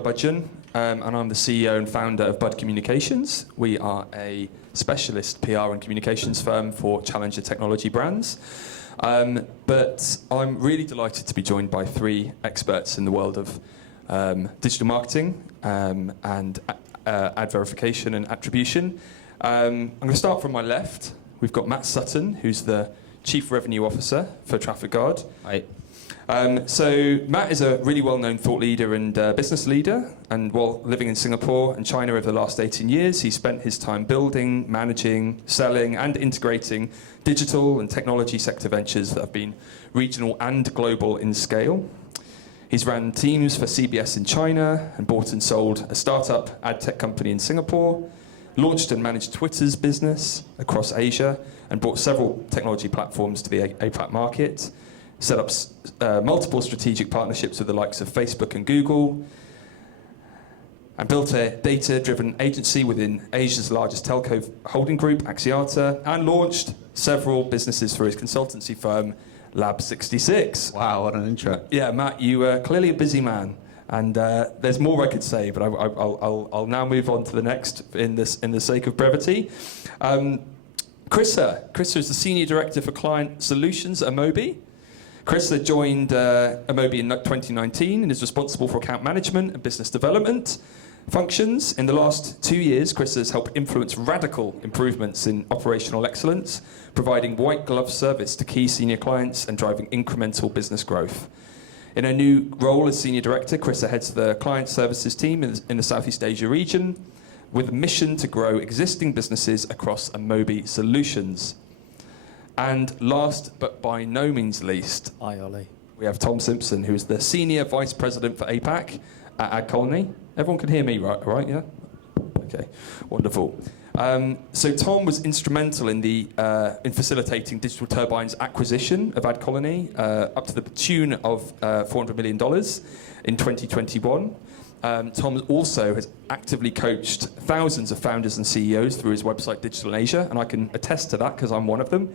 Budgeon, and I'm the CEO and founder of Bud Communications. We are a specialist PR and communications firm for challenger technology brands. But I'm really delighted to be joined by three experts in the world of digital marketing and ad verification and attribution. I'm going to start from my left. We've got Matt Sutton, who's the Chief Revenue Officer for Traffic Guard. Hi. So Matt is a really well-known thought leader and business leader, and while living in Singapore and China over the last 18 years, he spent his time building, managing, selling and integrating digital and technology sector ventures that have been regional and global in scale. He's ran teams for CBS in China and bought and sold a startup ad tech company in Singapore, launched and managed Twitter's business across Asia, and brought several technology platforms to the APAC market, set up multiple strategic partnerships with the likes of Facebook and Google, and built a data-driven agency within Asia's largest telco holding group, Axiata, and launched several businesses for his consultancy firm, Lab 66. Wow, what an intro. Yeah, Matt, you are clearly a busy man, and there's more I could say, but I'll now move on to the next in the sake of brevity. Krissa is the Senior Director for Client Solutions at Amobi. Krissa joined Amobi in 2019 and is responsible for account management and business development functions. In the last 2 years, Krissa has helped influence radical improvements in operational excellence, providing white glove service to key senior clients and driving incremental business growth. In her new role as Senior Director, Krissa heads the client services team in the Southeast Asia region with a mission to grow existing businesses across Amobi solutions. And last, but by no means least, Hi, Ollie. we have Tom Simpson, who is the Senior Vice President for APAC at Ad Colony. Everyone can hear me, right? Yeah? Okay, wonderful. So Tom was instrumental in facilitating Digital Turbine's acquisition of Ad Colony, up to the tune of $400 million in 2021. Tom also has actively coached thousands of founders and CEOs through his website Digital in Asia, and I can attest to that because I'm one of them.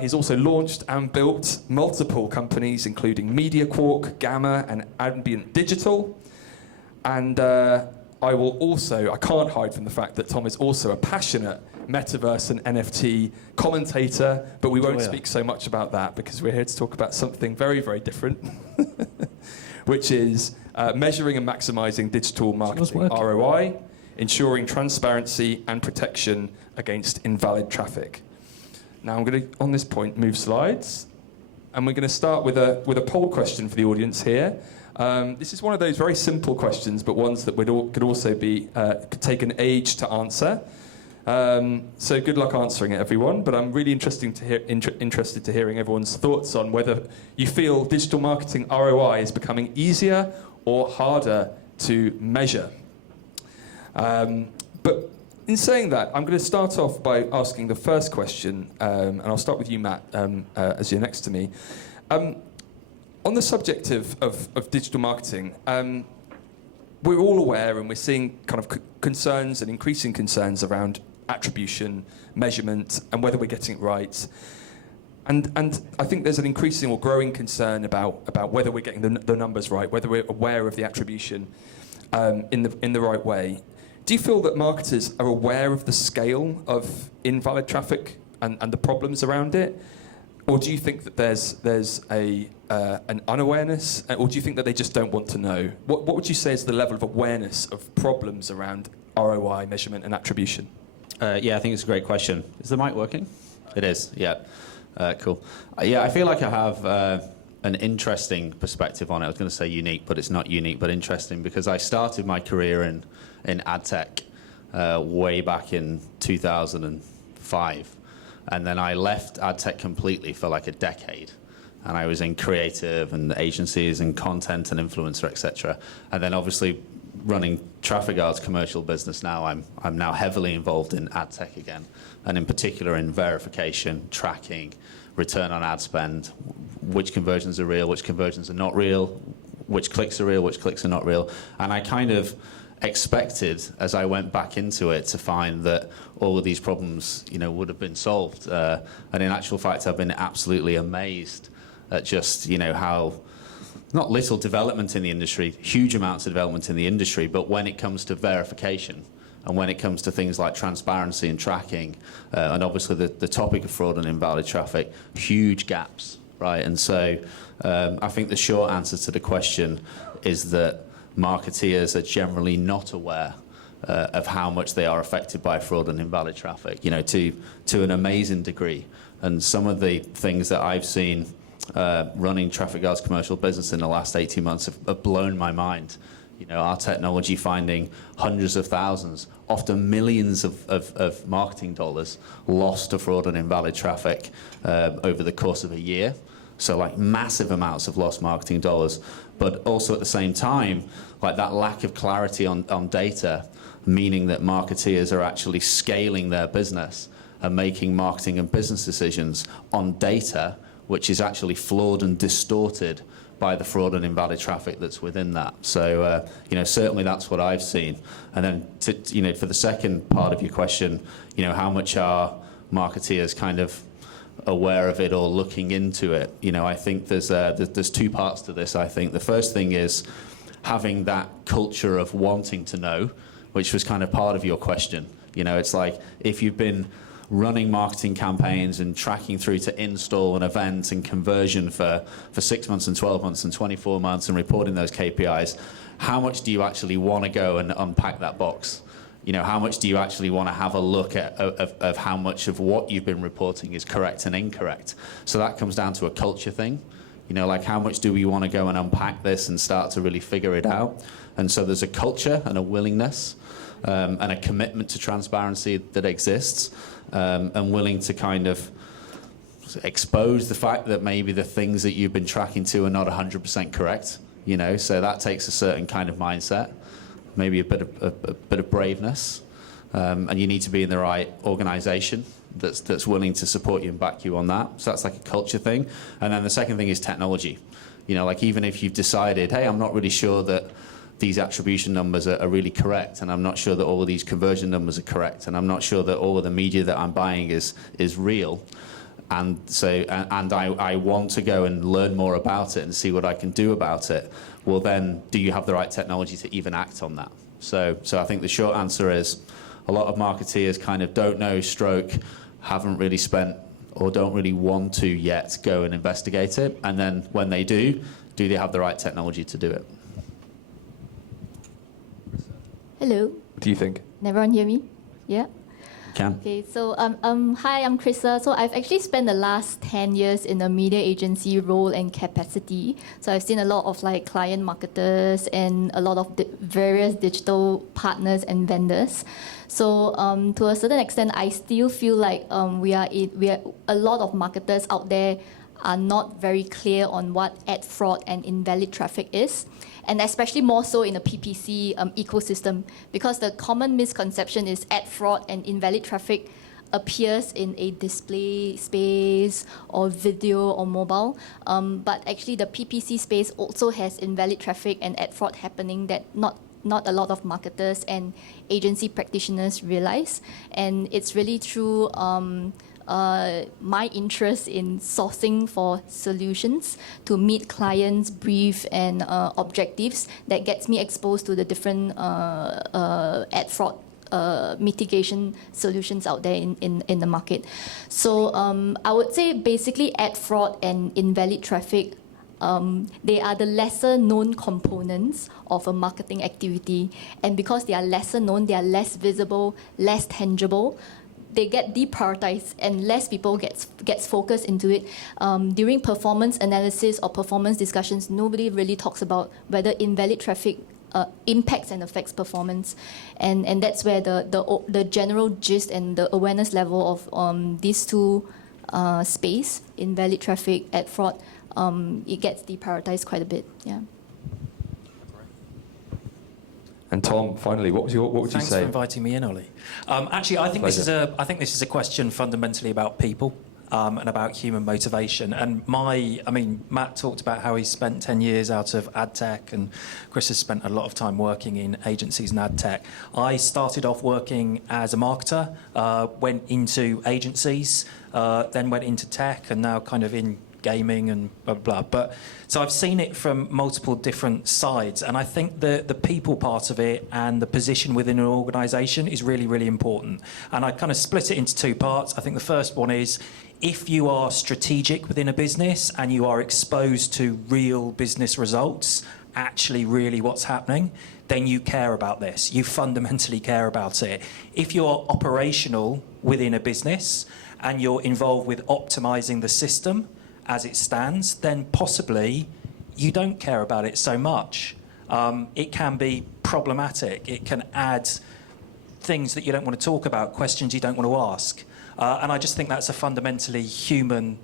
He's also launched and built multiple companies, including MediaQuark, Gamma, and Ambient Digital. And I can't hide from the fact that Tom is also a passionate metaverse and NFT commentator, but we won't speak so much about that because we're here to talk about something very, very different, which is measuring and maximizing digital marketing ROI, ensuring transparency and protection against invalid traffic. Now I'm going to, on this point, move slides, and we're going to start with a poll question for the audience here. This is one of those very simple questions, but ones that could also could take an age to answer. So good luck answering it, everyone. But I'm really interested to hearing everyone's thoughts on whether you feel digital marketing ROI is becoming easier or harder to measure. But in saying that, I'm going to start off by asking the first question, and I'll start with you, Matt, as you're next to me. On the subject of digital marketing, we're all aware and we're seeing kind of concerns and increasing concerns around attribution, measurement, and whether we're getting it right. And I think there's an increasing or growing concern about whether we're getting the numbers right, whether we're aware of the attribution in the right way. Do you feel that marketers are aware of the scale of invalid traffic and the problems around it? Or do you think that there's an unawareness, or do you think that they just don't want to know? What would you say is the level of awareness of problems around ROI, measurement, and attribution? Yeah, I think it's a great question. Is the mic working? It is, yeah. Cool. Yeah, I feel like I have an interesting perspective on it. I was going to say unique, but it's not unique, but interesting, because I started my career in ad tech way back in 2005. And then I left ad tech completely for like a decade. And I was in creative and agencies and content and influencer, etc. And then obviously running Traffic Guard's commercial business now, I'm now heavily involved in ad tech again. And in particular in verification, tracking, return on ad spend, which conversions are real, which conversions are not real, which clicks are real, which clicks are not real. And I kind of expected, as I went back into it, to find that all of these problems, would have been solved. And in actual fact, I've been absolutely amazed at just, how not little development in the industry, huge amounts of development in the industry, but when it comes to verification and when it comes to things like transparency and tracking, and obviously the topic of fraud and invalid traffic, huge gaps, right? And so I think the short answer to the question is that marketeers are generally not aware of how much they are affected by fraud and invalid traffic, you know, to an amazing degree. And some of the things that I've seen running Traffic Guard's commercial business in the last 18 months have blown my mind. You know, our technology finding hundreds of thousands, often millions of marketing dollars lost to fraud and invalid traffic over the course of a year. So like massive amounts of lost marketing dollars, but also at the same time, like that lack of clarity on data, meaning that marketeers are actually scaling their business and making marketing and business decisions on data which is actually flawed and distorted by the fraud and invalid traffic that's within that. So, you know, certainly that's what I've seen. And then, you know, for the second part of your question, you know, how much are marketeers kind of aware of it or looking into it? You know, I think there's two parts to this. I think the first thing is having that culture of wanting to know, which was kind of part of your question. You know, it's like if you've been running marketing campaigns and tracking through to install and event and conversion for 6 months and 12 months and 24 months and reporting those KPIs, how much do you actually want to go and unpack that box? You know, how much do you actually want to have a look at of how much of what you've been reporting is correct and incorrect? So that comes down to a culture thing. You know, like how much do we want to go and unpack this and start to really figure it out? And so there's a culture and a willingness and a commitment to transparency that exists. And willing to kind of expose the fact that maybe the things that you've been tracking to are not 100% correct, you know, so that takes a certain kind of mindset, maybe a bit of braveness, and you need to be in the right organization that's willing to support you and back you on that. So that's like a culture thing. And then the second thing is technology. You know, like even if you've decided, hey, I'm not really sure that these attribution numbers are really correct, and I'm not sure that all of these conversion numbers are correct, and I'm not sure that all of the media that I'm buying is real. And so, and I want to go and learn more about it and see what I can do about it. Well, then, do you have the right technology to even act on that? So I think the short answer is a lot of marketeers kind of don't know, haven't really spent or don't really want to yet go and investigate it. And then when they do they have the right technology to do it? Hello. What do you think? Can everyone hear me? Yeah? Can. Okay, so hi, I'm Krista. So I've actually spent the last 10 years in a media agency role and capacity. So I've seen a lot of like client marketers and a lot of various digital partners and vendors. So to a certain extent, I still feel like we are a lot of marketers out there are not very clear on what ad fraud and invalid traffic is. And especially more so in the PPC ecosystem, because the common misconception is ad fraud and invalid traffic appears in a display space or video or mobile. But actually the PPC space also has invalid traffic and ad fraud happening that not a lot of marketers and agency practitioners realize. And it's really through my interest in sourcing for solutions to meet clients' brief and objectives that gets me exposed to the different ad fraud mitigation solutions out there in the market. So I would say basically ad fraud and invalid traffic, they are the lesser known components of a marketing activity. And because they are lesser known, they are less visible, less tangible, they get deprioritized and less people gets focused into it. During performance analysis or performance discussions, nobody really talks about whether invalid traffic impacts and affects performance. And that's where the general gist and the awareness level of these two space, invalid traffic, ad fraud, it gets deprioritized quite a bit. Yeah. And Tom, finally, what would you say? Thanks for inviting me in, Ollie. Actually, I think this is a question fundamentally about people and about human motivation. And Matt talked about how he spent 10 years out of ad tech, and Chris has spent a lot of time working in agencies and ad tech. I started off working as a marketer, went into agencies, then went into tech, and now kind of in gaming and blah, blah, blah. But, so I've seen it from multiple different sides, and I think the people part of it and the position within an organisation is really, really important. And I kind of split it into two parts. I think the first one is, if you are strategic within a business and you are exposed to real business results, actually really what's happening, then you care about this. You fundamentally care about it. If you're operational within a business and you're involved with optimizing the system as it stands, then possibly you don't care about it so much. It can be problematic. It can add things that you don't want to talk about, questions you don't want to ask. And I just think that's a fundamentally human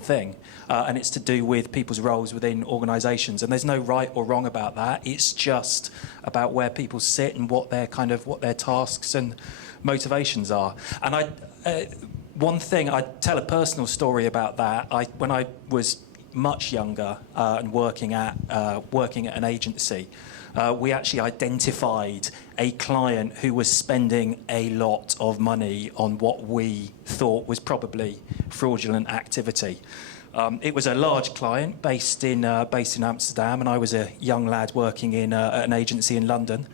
thing, and it's to do with people's roles within organisations. And there's no right or wrong about that. It's just about where people sit and what their tasks and motivations are. And one thing, I'd tell a personal story about that. When I was much younger and working at an agency, we actually identified a client who was spending a lot of money on what we thought was probably fraudulent activity. It was a large client based in Amsterdam, and I was a young lad working in an agency in London.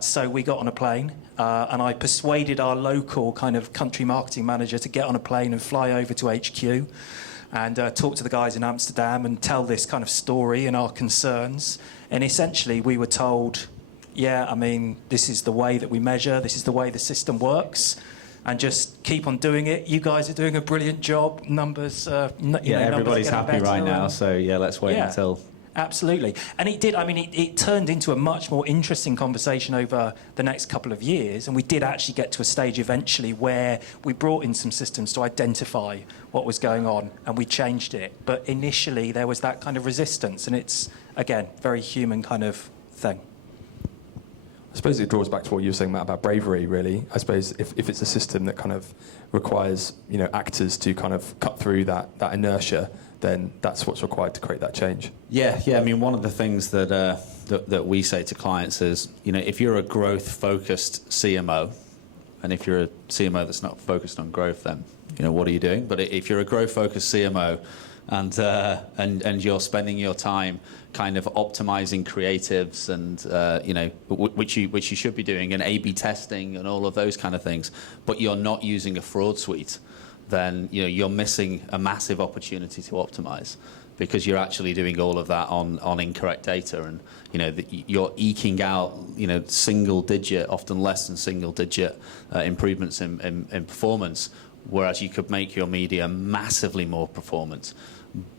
So we got on a plane, and I persuaded our local kind of country marketing manager to get on a plane and fly over to HQ and talk to the guys in Amsterdam and tell this kind of story and our concerns. And essentially we were told, yeah, I mean, this is the way that we measure, this is the way the system works, and just keep on doing it. You guys are doing a brilliant job. Numbers, everybody's happy right now, so yeah, let's wait until... Absolutely. And it did, I mean, it turned into a much more interesting conversation over the next couple of years, and we did actually get to a stage eventually where we brought in some systems to identify what was going on, and we changed it. But initially there was that kind of resistance, and it's, again, very human kind of thing. I suppose it draws back to what you were saying, Matt, about bravery, really. I suppose if it's a system that kind of requires, actors to kind of cut through that inertia, then that's what's required to create that change. Yeah. I mean, one of the things that we say to clients is, if you're a growth-focused CMO, and if you're a CMO that's not focused on growth, then, what are you doing? But if you're a growth-focused CMO and you're spending your time kind of optimizing creatives and which you should be doing, and A/B testing and all of those kind of things, but you're not using a fraud suite, then you're missing a massive opportunity to optimize, because you're actually doing all of that on incorrect data, and you're eking out single digit, often less than single digit improvements in performance, whereas you could make your media massively more performant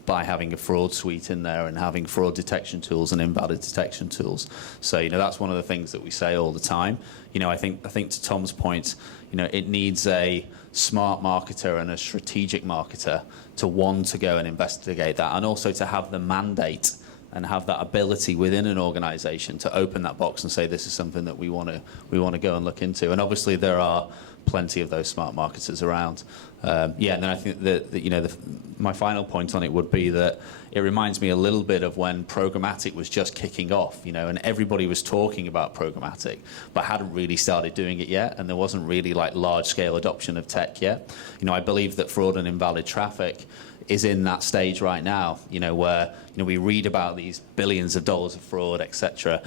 by having a fraud suite in there and having fraud detection tools and invalid detection tools. So that's one of the things that we say all the time. I think to Tom's point, it needs a smart marketer and a strategic marketer to want to go and investigate that, and also to have the mandate and have that ability within an organisation to open that box and say, this is something that we want to go and look into. And obviously there are plenty of those smart marketers around. And then I think that my final point on it would be that it reminds me a little bit of when programmatic was just kicking off, and everybody was talking about programmatic, but hadn't really started doing it yet, and there wasn't really like large-scale adoption of tech yet. I believe that fraud and invalid traffic is in that stage right now, where we read about these billions of dollars of fraud, etc.,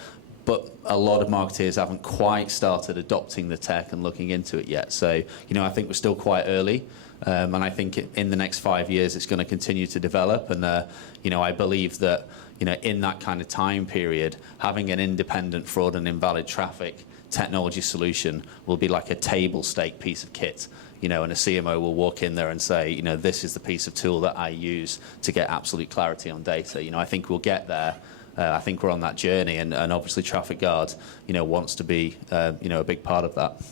but a lot of marketeers haven't quite started adopting the tech and looking into it yet. So, I think we're still quite early, and I think in the next 5 years it's going to continue to develop. And, I believe that, in that kind of time period, having an independent fraud and invalid traffic technology solution will be like a table stake piece of kit. And a CMO will walk in there and say, this is the piece of tool that I use to get absolute clarity on data. I think we'll get there. I think we're on that journey, and obviously Traffic Guard, wants to be, a big part of that.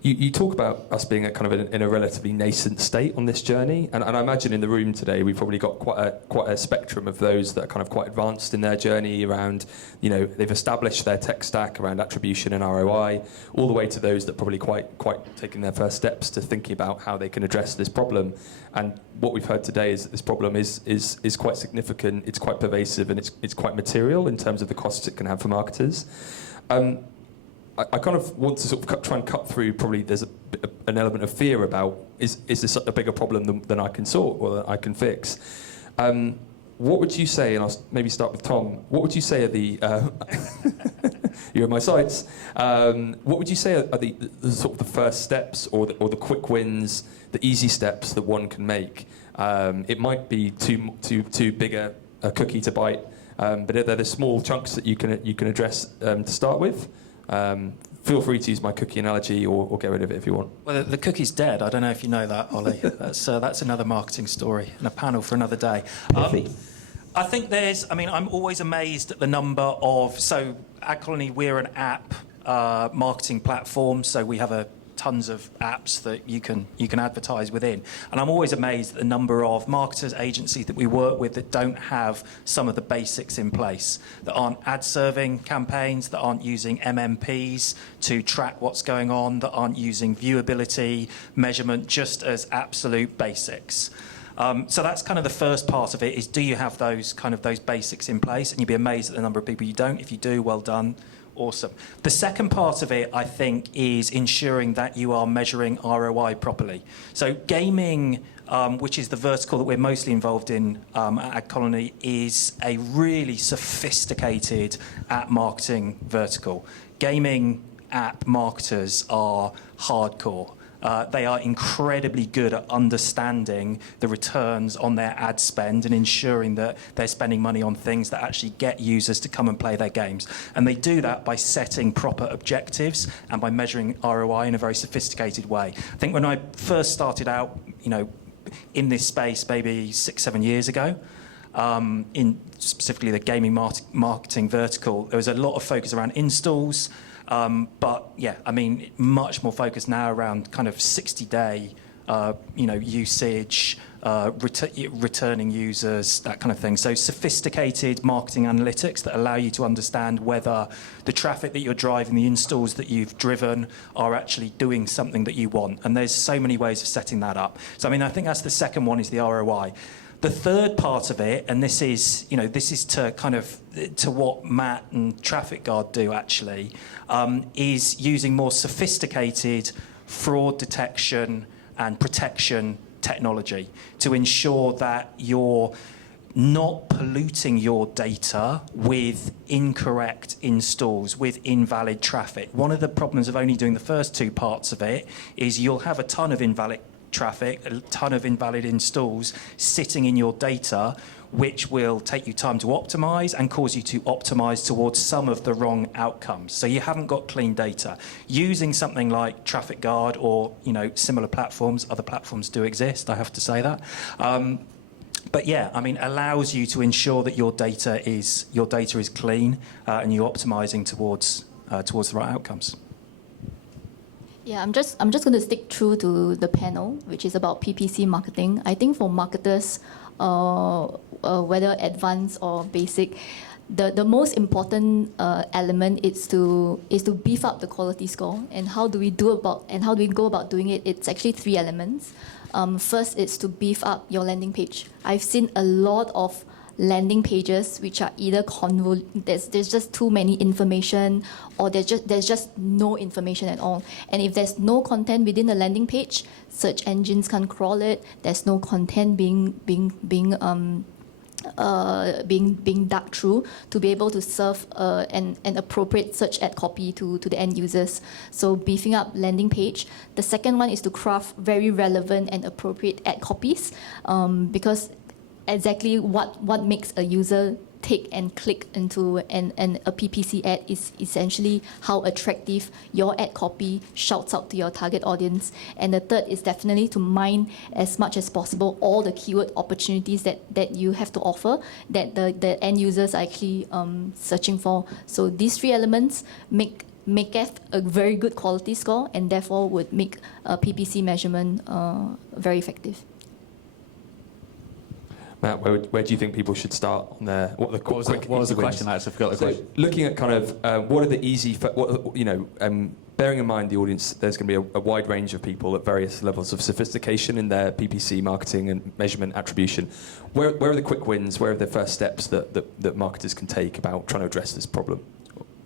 You talk about us being in a relatively nascent state on this journey, and I imagine in the room today we've probably got quite a spectrum of those that are kind of quite advanced in their journey around, they've established their tech stack around attribution and ROI, all the way to those that probably quite taking their first steps to thinking about how they can address this problem. And what we've heard today is that this problem is quite significant, it's quite pervasive, and it's quite material in terms of the costs it can have for marketers. I kind of want to sort of try and cut through. Probably there's an element of fear about is this a bigger problem than I can sort or that I can fix. What would you say, and I'll maybe start with Tom, what would you say are the, you're in my sights, what would you say are the sort of the first steps or the quick wins, the easy steps that one can make? It might be too big a cookie to bite, but are there the small chunks that you can address to start with? Feel free to use my cookie analogy or get rid of it if you want. Well, the cookie's dead. I don't know if you know that, Ollie. That's another marketing story and a panel for another day. I think I'm always amazed at the number of, so at Colony, we're an app marketing platform, so we have tons of apps that you can advertise within. And I'm always amazed at the number of marketers, agencies that we work with that don't have some of the basics in place, that aren't ad-serving campaigns, that aren't using MMPs to track what's going on, that aren't using viewability, measurement, just as absolute basics. So that's kind of the first part of it, is do you have those basics in place? And you'd be amazed at the number of people you don't. If you do, well done. Awesome. The second part of it, I think, is ensuring that you are measuring ROI properly. So gaming, which is the vertical that we're mostly involved in at Colony, is a really sophisticated app marketing vertical. Gaming app marketers are hardcore. They are incredibly good at understanding the returns on their ad spend and ensuring that they're spending money on things that actually get users to come and play their games. And they do that by setting proper objectives and by measuring ROI in a very sophisticated way. I think when I first started out, in this space maybe 6-7 years ago, in specifically the gaming marketing vertical, there was a lot of focus around installs. But yeah, much more focused now around kind of 60-day, usage, returning users, that kind of thing. So sophisticated marketing analytics that allow you to understand whether the traffic that you're driving, the installs that you've driven, are actually doing something that you want. And there's so many ways of setting that up. So I think that's the second one, is the ROI. The third part of it, and this is to what Matt and Traffic Guard do actually, is using more sophisticated fraud detection and protection technology to ensure that you're not polluting your data with incorrect installs, with invalid traffic. One of the problems of only doing the first two parts of it is you'll have a ton of invalid traffic, a ton of invalid installs sitting in your data, which will take you time to optimize and cause you to optimize towards some of the wrong outcomes. So you haven't got clean data. Using something like Traffic Guard or similar platforms, other platforms do exist, I have to say that. But yeah, allows you to ensure that your data is clean and you're optimizing towards the right outcomes. Yeah, I'm just going to stick true to the panel, which is about PPC marketing. I think for marketers, whether advanced or basic, the most important element is to beef up the quality score. And how do we go about doing it? It's actually 3 elements. First, it's to beef up your landing page. I've seen a lot of landing pages which are either there's just too many information, or there's just no information at all. And if there's no content within the landing page, search engines can't crawl it. There's no content being dug through to be able to serve an appropriate search ad copy to the end users. So beefing up landing page. The second one is to craft very relevant and appropriate ad copies, because exactly what makes a user take and click into a PPC ad is essentially how attractive your ad copy shouts out to your target audience. And the third is definitely to mine as much as possible all the keyword opportunities that you have to offer, that the end users are actually searching for. So these 3 elements make a very good quality score, and therefore would make PPC measurement very effective. Matt, where do you think people should start on their what was the question? I forgot the question. Looking at kind of what are the easy, bearing in mind the audience, there's going to be a wide range of people at various levels of sophistication in their PPC marketing and measurement attribution. Where are the quick wins? Where are the first steps that marketers can take about trying to address this problem?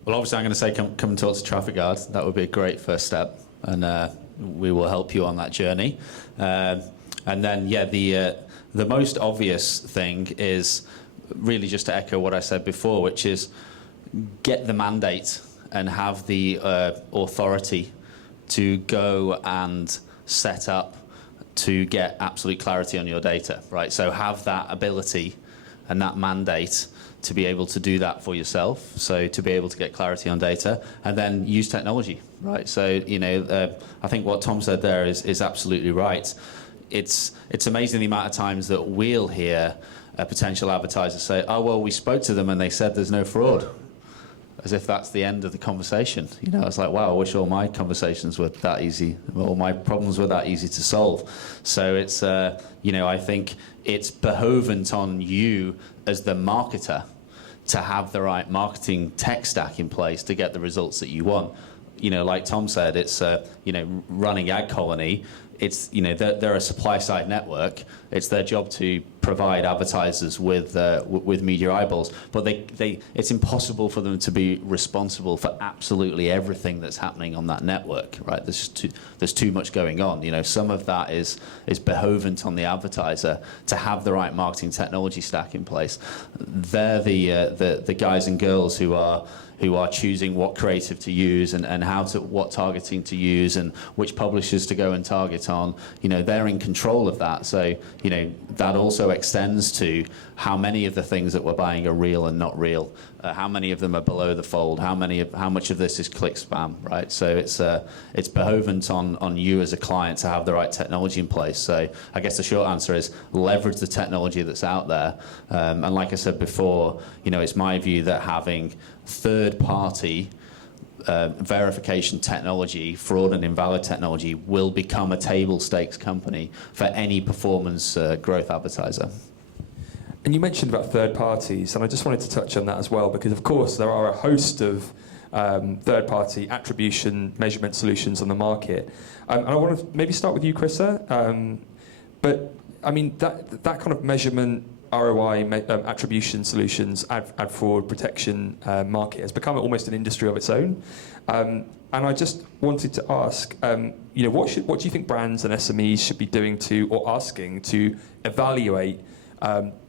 Well, obviously, I'm going to say come and talk to Traffic Guard. That would be a great first step, and we will help you on that journey. And then, yeah, the most obvious thing is really just to echo what I said before, which is get the mandate and have the authority to go and set up to get absolute clarity on your data, right? So have that ability and that mandate to be able to do that for yourself, so to be able to get clarity on data, and then use technology, right? So, you know, I think what Tom said there is absolutely right. It's amazing the amount of times that we'll hear a potential advertiser say, oh, well, we spoke to them and they said there's no fraud, as if that's the end of the conversation. You know, it's like, wow, I wish all my conversations were that easy, all my problems were that easy to solve. So it's, you know, I think it's behovent on you as the marketer to have the right marketing tech stack in place to get the results that you want. You know, like Tom said, it's, you know, running Ad Colony. It's, you know, they're a supply-side network. It's their job to provide advertisers with media eyeballs, but it's impossible for them to be responsible for absolutely everything that's happening on that network, right? There's too much going on. You know, some of that is behovent on the advertiser to have the right marketing technology stack in place. They're the guys and girls who are choosing what creative to use and what targeting to use and which publishers to go and target on. You know, they're in control of that. So, you know, that also extends to how many of the things that we're buying are real and not real. How many of them are below the fold? How much of this is click spam, right? So it's behovent on you as a client to have the right technology in place. So I guess the short answer is leverage the technology that's out there. And like I said before, you know, it's my view that having third-party verification technology, fraud and invalid technology, will become a table stakes company for any performance growth advertiser. And you mentioned about third parties, and I just wanted to touch on that as well, because of course there are a host of third-party attribution measurement solutions on the market. And I want to maybe start with you, Chrissa. But I mean, that kind of measurement, ROI, attribution solutions, ad fraud protection market has become almost an industry of its own. And I just wanted to ask, you know, what do you think brands and SMEs should be doing or asking to evaluate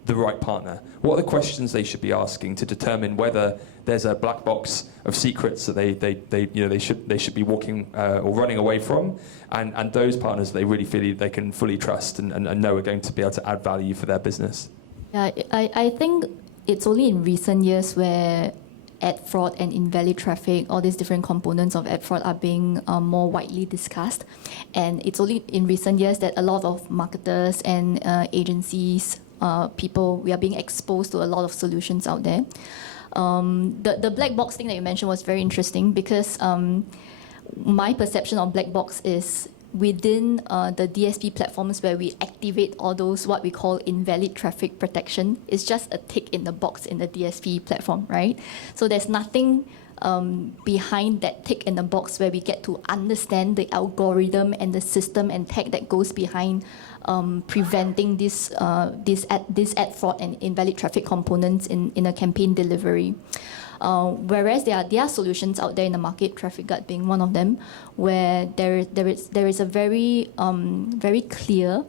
the right partner? What are the questions they should be asking to determine whether there's a black box of secrets that they should be walking or running away from, and those partners they really feel they can fully trust and know are going to be able to add value for their business? Yeah, I think it's only in recent years where ad fraud and invalid traffic, all these different components of ad fraud are being more widely discussed. And it's only in recent years that a lot of marketers and agencies, people, we are being exposed to a lot of solutions out there. The black box thing that you mentioned was very interesting because my perception of black box is within the DSP platforms where we activate all those what we call invalid traffic protection. It's just a tick in the box in the DSP platform, right? So there's nothing behind that tick in the box where we get to understand the algorithm and the system and tech that goes behind preventing this ad fraud and invalid traffic components in a campaign delivery. Whereas there are solutions out there in the market, Traffic Guard being one of them, where there is a very clear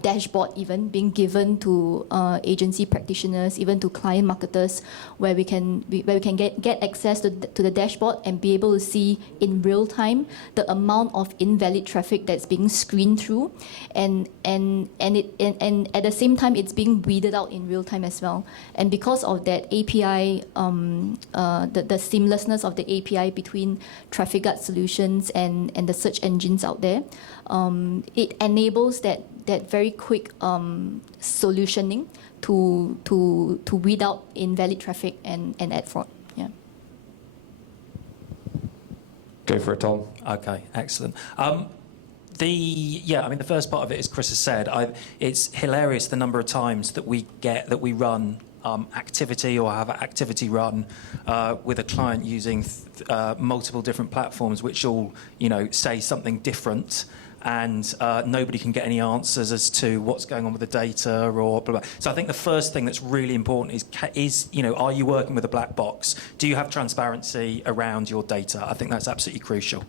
dashboard even being given to agency practitioners, even to client marketers, where we can get access to the dashboard and be able to see in real time the amount of invalid traffic that's being screened through, and at the same time it's being weeded out in real time as well. And because of that API, the seamlessness of the API between Traffic Guard solutions and the search engines out there, it enables that very quick solutioning to weed out invalid traffic and ad fraud. Yeah. Go for it, Tom. Okay, excellent. The first part of it, as Chris has said, it's hilarious the number of times that we run activity or have activity run with a client using multiple different platforms, which all say something different. and nobody can get any answers as to what's going on with the data or blah, blah. So I think the first thing that's really important is are you working with a black box? Do you have transparency around your data? I think that's absolutely crucial.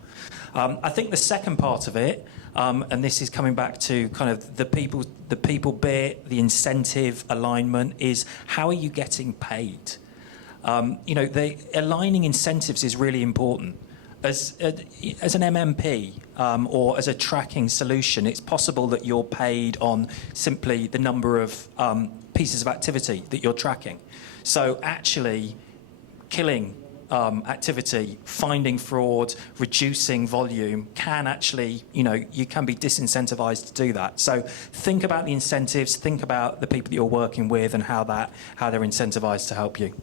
I think the second part of it, and this is coming back to kind of the people bit, the incentive alignment, is how are you getting paid? The aligning incentives is really important. As an MMP or as a tracking solution, it's possible that you're paid on simply the number of pieces of activity that you're tracking. So actually killing activity, finding fraud, reducing volume can actually, you can be disincentivized to do that. So think about the incentives, think about the people that you're working with and how they're incentivized to help you.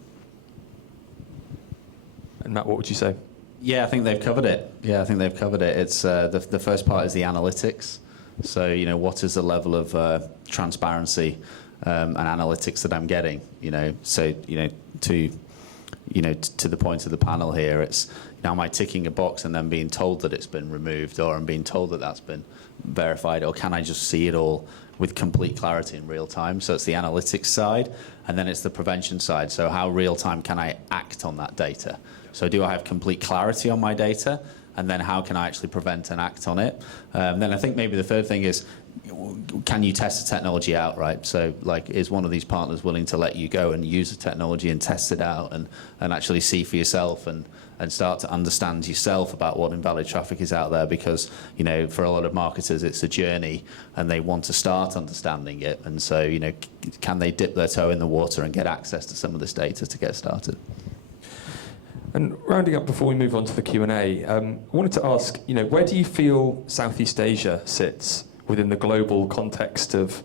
And Matt, what would you say? Yeah, I think they've covered it. It's the first part is the analytics. So, what is the level of transparency and analytics that I'm getting? So, to the point of the panel here, it's, am I ticking a box and then being told that it's been removed, or I'm being told that that's been verified, or can I just see it all with complete clarity in real time? So it's the analytics side, and then it's the prevention side. So how real time can I act on that data? So do I have complete clarity on my data? And then how can I actually prevent and act on it? Then I think maybe the third thing is, can you test the technology out, right? So is one of these partners willing to let you go and use the technology and test it out and actually see for yourself and start to understand yourself about what invalid traffic is out there? Because, for a lot of marketers, it's a journey and they want to start understanding it. And so, can they dip their toe in the water and get access to some of this data to get started? And rounding up before we move on to the Q&A, I wanted to ask, where do you feel Southeast Asia sits within the global context of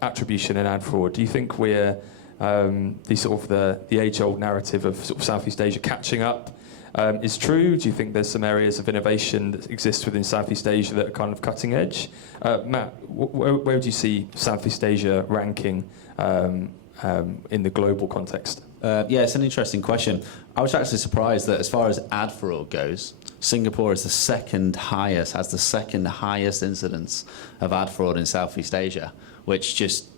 attribution and ad fraud? Do you think we're the age-old narrative of sort of Southeast Asia catching up is true? Do you think there's some areas of innovation that exist within Southeast Asia that are kind of cutting edge? Matt, where would you see Southeast Asia ranking in the global context? Yeah, it's an interesting question. I was actually surprised that as far as ad fraud goes, Singapore is has the second highest incidence of ad fraud in Southeast Asia, which just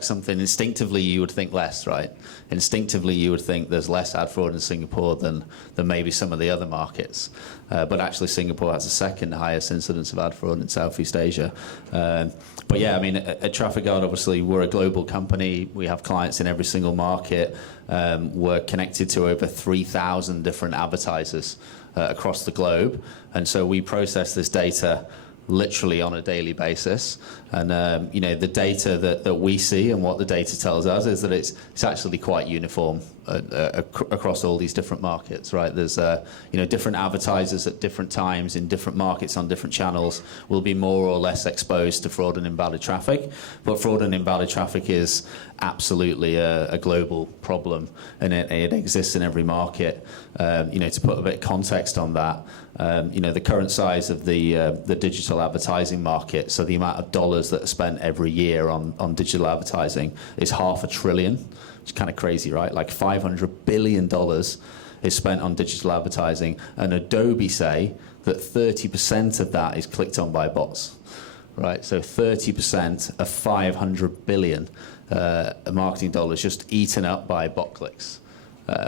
something instinctively you would think less, right? Instinctively you would think there's less ad fraud in Singapore than maybe some of the other markets. But actually Singapore has the second highest incidence of ad fraud in Southeast Asia. But yeah, at TrafficGuard, obviously, we're a global company. We have clients in every single market. We're connected to over 3,000 different advertisers across the globe. And so we process this data literally on a daily basis. And the data that we see and what the data tells us is that it's actually quite uniform across all these different markets, right? There's different advertisers at different times in different markets on different channels will be more or less exposed to fraud and invalid traffic. But fraud and invalid traffic is absolutely a global problem, and it exists in every market. To put a bit of context on that, the current size of the digital advertising market, so the amount of dollars that are spent every year on digital advertising is $500 billion. It's kind of crazy, right? Like $500 billion is spent on digital advertising, and Adobe say that 30% of that is clicked on by bots, right? So 30% of 500 billion marketing dollars just eaten up by bot clicks.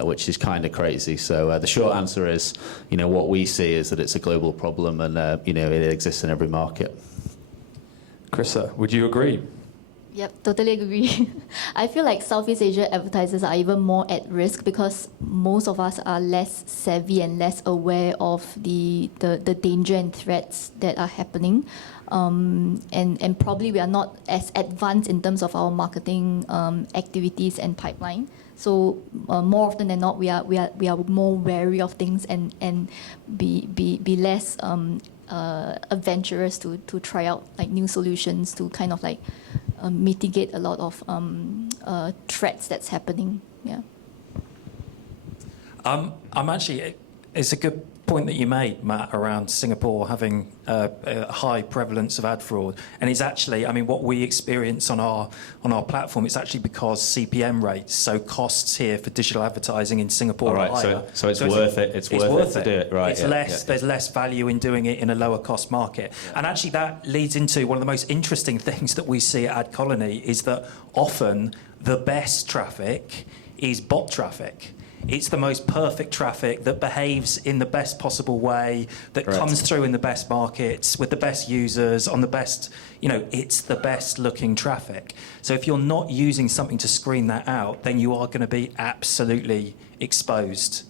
Which is kind of crazy. So the short answer is, what we see is that it's a global problem, and it exists in every market. Chrissa, would you agree? Yep, totally agree. I feel like Southeast Asia advertisers are even more at risk because most of us are less savvy and less aware of the danger and threats that are happening. And probably we are not as advanced in terms of our marketing activities and pipeline. So more often than not, we are more wary of things and be less adventurous to try out new solutions to kind of mitigate a lot of threats that's happening. Yeah. I'm actually. It's a good point that you made, Matt, around Singapore having a high prevalence of ad fraud, and it's actually, I mean, what we experience on our platform, it's actually because CPM rates, so costs here for digital advertising in Singapore are higher. So it's worth it. It's worth it to do it, right? It's less. There's less value in doing it in a lower cost market, and actually that leads into one of the most interesting things that we see at Ad Colony is that often the best traffic is bot traffic. It's the most perfect traffic that behaves in the best possible way, that comes through in the best markets, with the best users, on the best, it's the best looking traffic. So if you're not using something to screen that out, then you are going to be absolutely exposed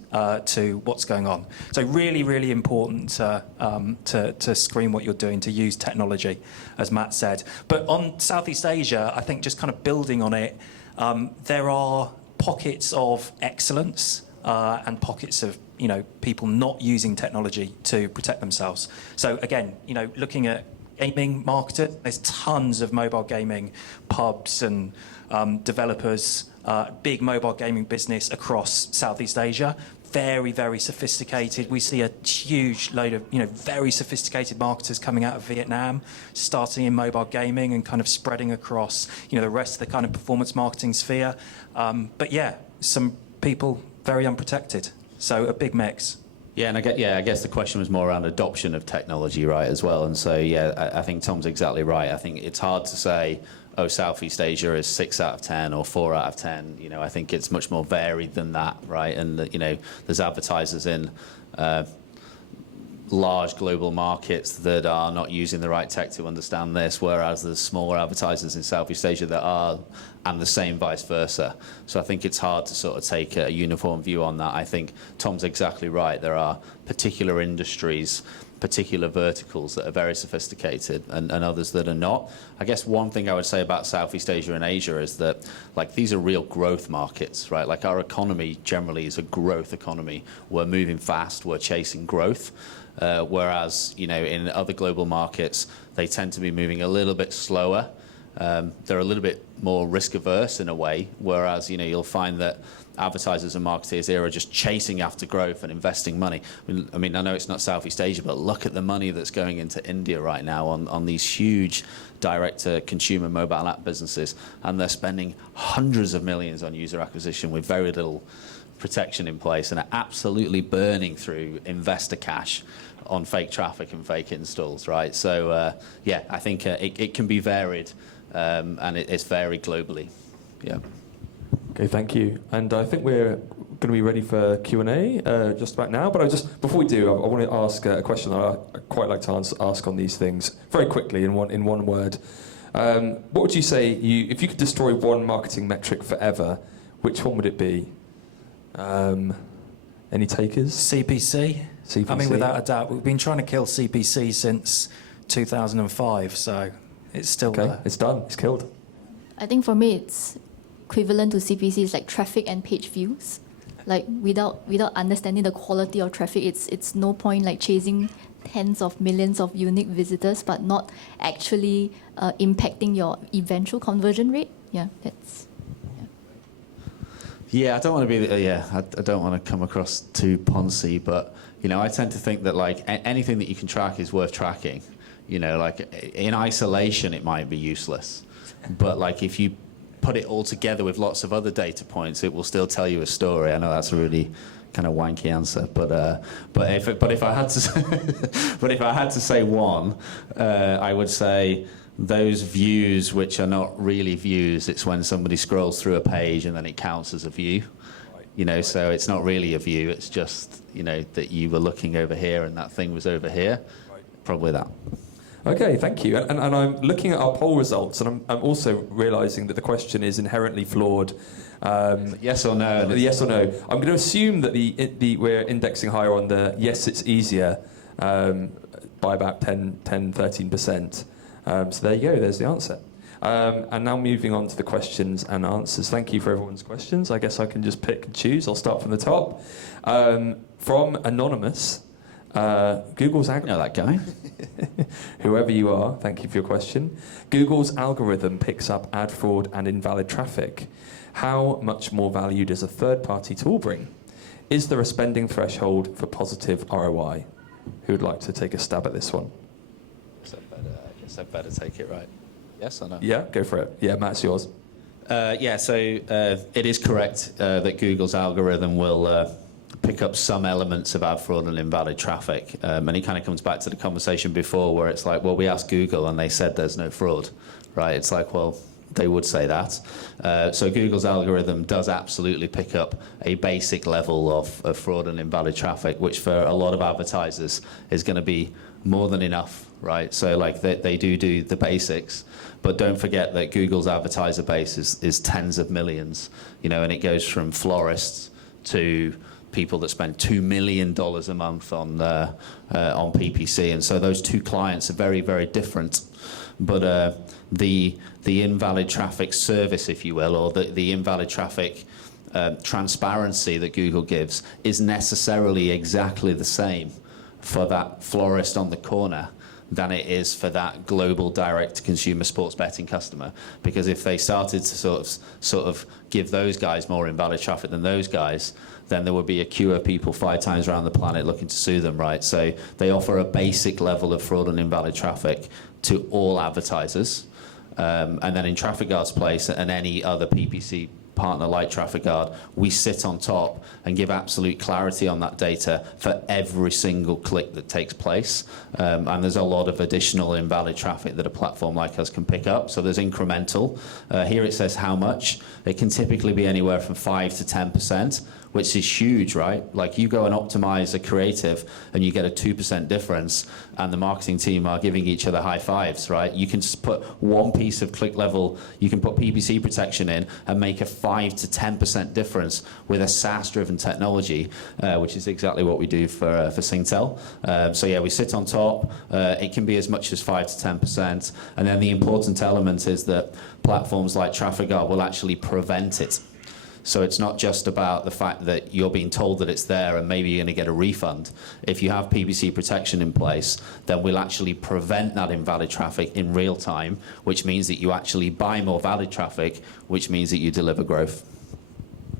to what's going on. So really, really important to screen what you're doing, to use technology, as Matt said. But on Southeast Asia, I think just kind of building on it, there are pockets of excellence and pockets of people not using technology to protect themselves. So again, looking at gaming marketers, there's tons of mobile gaming pubs and developers, big mobile gaming business across Southeast Asia. Very, very sophisticated. We see a huge load of very sophisticated marketers coming out of Vietnam, starting in mobile gaming and kind of spreading across the rest of the kind of performance marketing sphere. But yeah, some people very unprotected. So a big mix. Yeah, and I guess the question was more around adoption of technology, right, as well. And so I think Tom's exactly right. I think it's hard to say, Southeast Asia is 6 out of 10 or 4 out of 10. I think it's much more varied than that, right? And there's advertisers in large global markets that are not using the right tech to understand this, whereas there's smaller advertisers in Southeast Asia that are, and the same vice versa. So I think it's hard to sort of take a uniform view on that. I think Tom's exactly right. There are particular industries, particular verticals that are very sophisticated and others that are not. I guess one thing I would say about Southeast Asia and Asia is that these are real growth markets, right? Like our economy generally is a growth economy. We're moving fast, we're chasing growth. Whereas, in other global markets, they tend to be moving a little bit slower. They're a little bit more risk averse in a way, whereas, you'll find that advertisers and marketeers here are just chasing after growth and investing money. I mean, I know it's not Southeast Asia, but look at the money that's going into India right now on these huge direct-to-consumer mobile app businesses, and they're spending hundreds of millions on user acquisition with very little protection in place, and are absolutely burning through investor cash on fake traffic and fake installs, right? So, I think it can be varied, and it's varied globally. Yeah. Okay, thank you. And I think we're going to be ready for Q&A just about now. But before we do, I want to ask a question that I quite like to ask on these things very quickly in one word. What would you say, if you could destroy one marketing metric forever, which one would it be? Any takers? CPC. I mean, without a doubt. We've been trying to kill CPC since 2005, so it's still there. It's done. It's killed. I think for me, it's equivalent to CPC is like traffic and page views. Like without understanding the quality of traffic, it's no point like chasing tens of millions of unique visitors, but not actually impacting your eventual conversion rate. Yeah, that's. Yeah, I don't want to be. I don't want to come across too poncy, but I tend to think that anything that you can track is worth tracking. In isolation, it might be useless, but if you put it all together with lots of other data points, it will still tell you a story. I know that's a really kind of wanky answer, but if I had to say one, I would say those views which are not really views. It's when somebody scrolls through a page and then it counts as a view. So it's not really a view. It's just that you were looking over here and that thing was over here. Probably that. Okay, thank you. And I'm looking at our poll results, and I'm also realising that the question is inherently flawed. Yes or no? Yes or no. I'm going to assume that we're indexing higher on the yes, it's easier by about 13%. So there you go. There's the answer. And now moving on to the questions and answers. Thank you for everyone's questions. I guess I can just pick and choose. I'll start from the top. From Anonymous. Google's algorithm. You know that guy. Whoever you are, thank you for your question. Google's algorithm picks up ad fraud and invalid traffic. How much more value does a third-party tool bring? Is there a spending threshold for positive ROI? Who would like to take a stab at this one? I guess I'd better take it, right? Yes or no? Yeah, go for it. Yeah, Matt, it's yours. So it is correct that Google's algorithm will pick up some elements of ad fraud and invalid traffic. And it kind of comes back to the conversation before where it's like, well, we asked Google and they said there's no fraud, right? It's like, well, they would say that. So Google's algorithm does absolutely pick up a basic level of fraud and invalid traffic, which for a lot of advertisers is going to be more than enough, right? So like they do the basics, but don't forget that Google's advertiser base is tens of millions, you know, and it goes from florists to people that spend $2 million a month on PPC, and so those two clients are very, very different. But the invalid traffic service, if you will, or the invalid traffic transparency that Google gives is necessarily exactly the same for that florist on the corner than it is for that global direct-to-consumer sports betting customer. Because if they started to sort of give those guys more invalid traffic than those guys, then there would be a queue of people 5 times around the planet looking to sue them, right? So they offer a basic level of fraud and invalid traffic to all advertisers. And then in Traffic Guard's place and any other PPC partner like Traffic Guard, we sit on top and give absolute clarity on that data for every single click that takes place. And there's a lot of additional invalid traffic that a platform like us can pick up. So there's incremental. Here it says how much. It can typically be anywhere from 5 to 10%, which is huge, right? Like you go and optimize a creative and you get a 2% difference and the marketing team are giving each other high fives, right? You can just put one piece of click level, you can put PPC protection in and make a 5 to 10% difference with a SaaS-driven technology, which is exactly what we do for Singtel. So yeah, we sit on top. It can be as much as 5 to 10%. And then the important element is that platforms like Traffic Guard will actually prevent it. So it's not just about the fact that you're being told that it's there and maybe you're going to get a refund. If you have PPC protection in place, then we'll actually prevent that invalid traffic in real time, which means that you actually buy more valid traffic, which means that you deliver growth.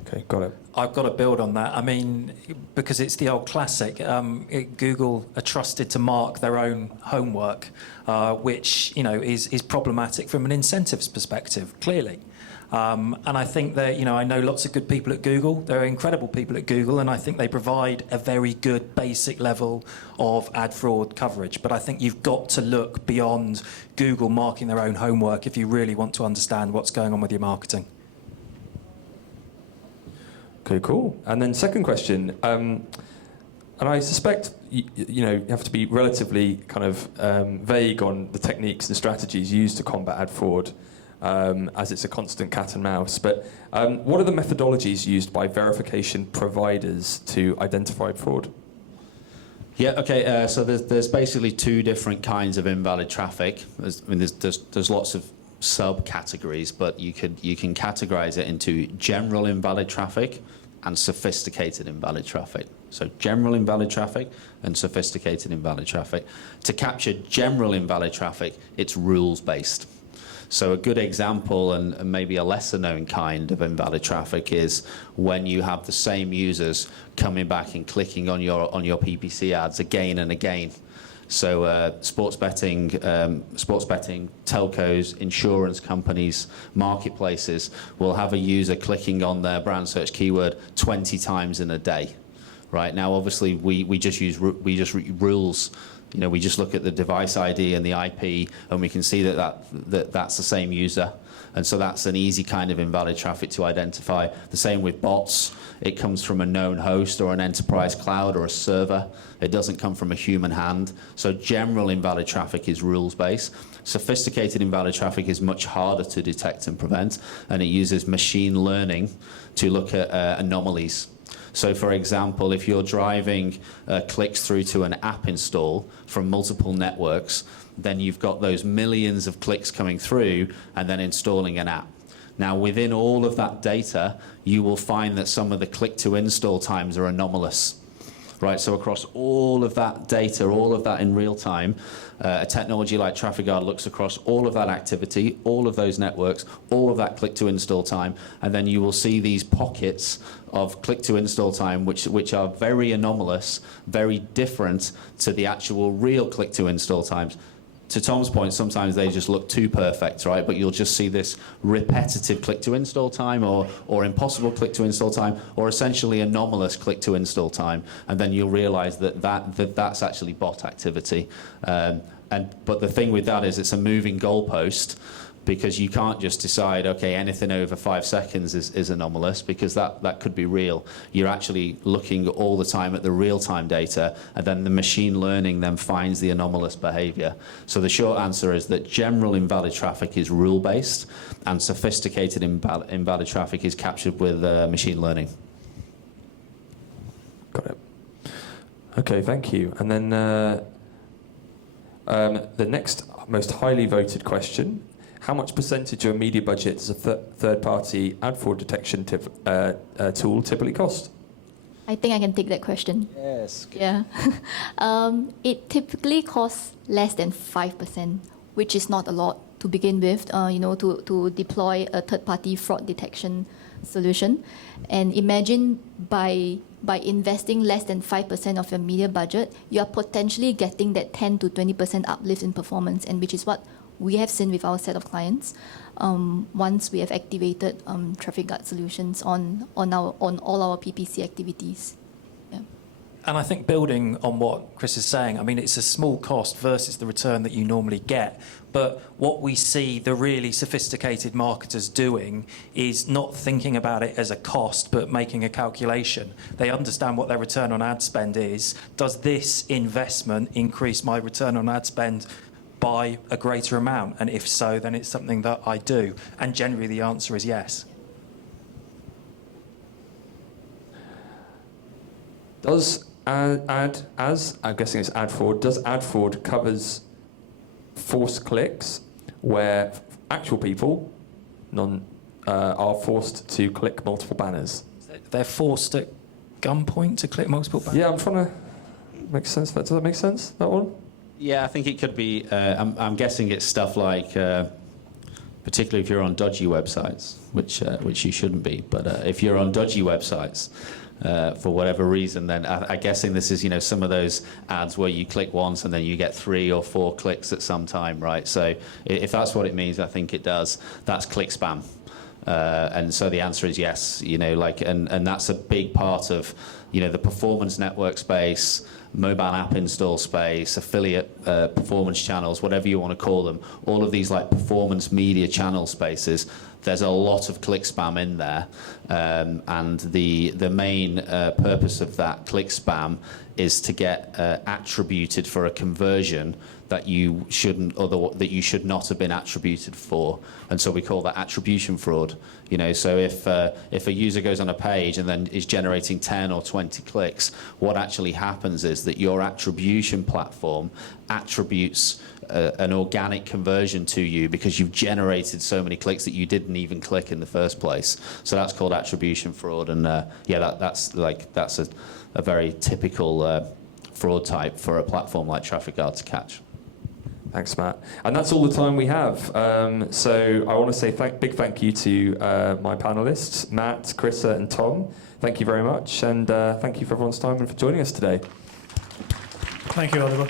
Okay, got it. I've got to build on that. I mean, because it's the old classic. Google are trusted to mark their own homework, which is problematic from an incentives perspective, clearly. And I think that, I know lots of good people at Google. There are incredible people at Google, and I think they provide a very good basic level of ad fraud coverage. But I think you've got to look beyond Google marking their own homework if you really want to understand what's going on with your marketing. Okay, cool. And then second question, and I suspect you have to be relatively kind of vague on the techniques and strategies used to combat ad fraud, as it's a constant cat and mouse. But what are the methodologies used by verification providers to identify fraud? Yeah. Okay. So there's basically 2 different kinds of invalid traffic. There's lots of subcategories, but you can categorize it into general invalid traffic and sophisticated invalid traffic. So general invalid traffic and sophisticated invalid traffic. To capture general invalid traffic, it's rules-based. So a good example, and maybe a lesser known kind of invalid traffic, is when you have the same users coming back and clicking on your PPC ads again and again. So sports betting, telcos, insurance companies, marketplaces will have a user clicking on their brand search keyword 20 times in a day. Right now, obviously, we just use rules. We just look at the device ID and the IP, and we can see that's the same user. And so that's an easy kind of invalid traffic to identify. The same with bots. It comes from a known host or an enterprise cloud or a server. It doesn't come from a human hand. So general invalid traffic is rules-based. Sophisticated invalid traffic is much harder to detect and prevent, and it uses machine learning to look at anomalies. So, for example, if you're driving clicks through to an app install from multiple networks, then you've got those millions of clicks coming through and then installing an app. Now, within all of that data, you will find that some of the click-to-install times are anomalous. right? So across all of that data, all of that in real time, a technology like Traffic Guard looks across all of that activity, all of those networks, all of that click-to-install time, and then you will see these pockets of click-to-install time, which are very anomalous, very different to the actual real click-to-install times. To Tom's point, sometimes they just look too perfect, right? But you'll just see this repetitive click-to-install time or impossible click-to-install time or essentially anomalous click-to-install time. And then you'll realize that's actually bot activity. But the thing with that is it's a moving goalpost, because you can't just decide, okay, anything over 5 seconds is anomalous, because that could be real. You're actually looking all the time at the real-time data, and then the machine learning then finds the anomalous behavior. So the short answer is that general invalid traffic is rule-based, and sophisticated invalid traffic is captured with machine learning. Got it. Okay, thank you. And then the next most highly voted question: how much percentage of a media budget does a third-party ad fraud detection tool typically cost? I think I can take that question. Yes. Yeah. It typically costs less than 5%, which is not a lot to begin with, to deploy a third-party fraud detection solution. And imagine by investing less than 5% of your media budget, you are potentially getting that 10 to 20% uplift in performance, and which is what we have seen with our set of clients once we have activated Traffic Guard solutions on all our PPC activities. Yeah. And I think building on what Chris is saying, I mean, it's a small cost versus the return that you normally get. But what we see the really sophisticated marketers doing is not thinking about it as a cost, but making a calculation. They understand what their return on ad spend is. Does this investment increase my return on ad spend by a greater amount? And if so, then it's something that I do. And generally the answer is yes. Does I'm guessing it's ad fraud, does ad fraud covers forced clicks where actual people are forced to click multiple banners? They're forced at gunpoint to click multiple banners? Yeah, I'm trying to make sense of that. Does that make sense, that one? Yeah, I think it could be. I'm guessing it's stuff like, particularly if you're on dodgy websites, which you shouldn't be. But if you're on dodgy websites, for whatever reason, then I'm guessing this is some of those ads where you click once and then you get 3 or 4 clicks at some time, right? So if that's what it means, I think it does. That's click spam. And so the answer is yes. And that's a big part of the performance network space, mobile app install space, affiliate performance channels, whatever you want to call them, all of these like performance media channel spaces. There's a lot of click spam in there, and the main purpose of that click spam is to get attributed for a conversion that you should not have been attributed for, and so we call that attribution fraud. So if a user goes on a page and then is generating 10 or 20 clicks, what actually happens is that your attribution platform attributes an organic conversion to you because you've generated so many clicks that you didn't even click in the first place. So that's called attribution fraud, and that's a very typical fraud type for a platform like Traffic Guard to catch. Thanks, Matt. And that's all the time we have. So I want to say big thank you to my panelists, Matt, Chrissa, and Tom. Thank you very much, and thank you for everyone's time and for joining us today. Thank you, Oliver.